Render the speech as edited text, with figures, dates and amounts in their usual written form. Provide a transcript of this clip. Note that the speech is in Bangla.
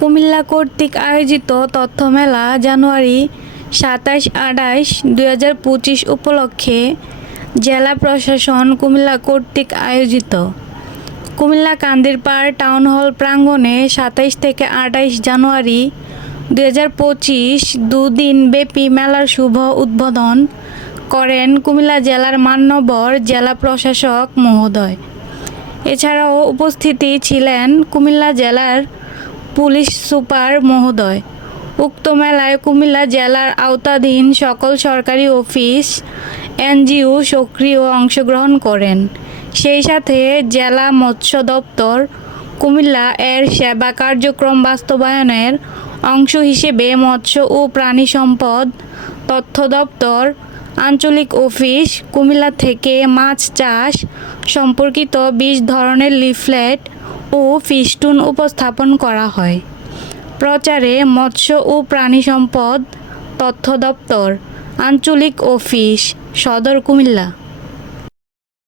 কুমিল্লা কর্তৃক আয়োজিত তথ্যমেলা জানুয়ারি 27-28, 2025 উপলক্ষে জেলা প্রশাসন কুমিল্লা কর্তৃক আয়োজিত কুমিল্লা কান্দিরপাড় টাউন হল প্রাঙ্গণে 27 থেকে 28 জানুয়ারি 2025 দুদিন ব্যাপী মেলার শুভ উদ্বোধন করেন কুমিল্লা জেলার মান্যবর জেলা প্রশাসক মহোদয়। এছাড়াও উপস্থিতি ছিলেন কুমিল্লা জেলার পুলিশ সুপার মহোদয়। উক্ত মেলায় কুমিল্লা জেলার আওতাধীন সকল সরকারি অফিস এনজিও সক্রিয় অংশগ্রহণ করেন। সেই সাথে জেলা মৎস্য দপ্তর কুমিল্লা এর সেবা কার্যক্রম বাস্তবায়নের অংশ হিসেবে মৎস্য ও প্রাণী সম্পদ তথ্য দপ্তর আঞ্চলিক অফিস কুমিল্লা থেকে মাছ চাষ সম্পর্কিত 20 ধরনের লিফলেট ও ফিস্টুন উপস্থাপন করা হয়। প্রচারে মৎস্য ও প্রাণী সম্পদ তথ্য দপ্তর আঞ্চলিক অফিস সদর কুমিল্লা।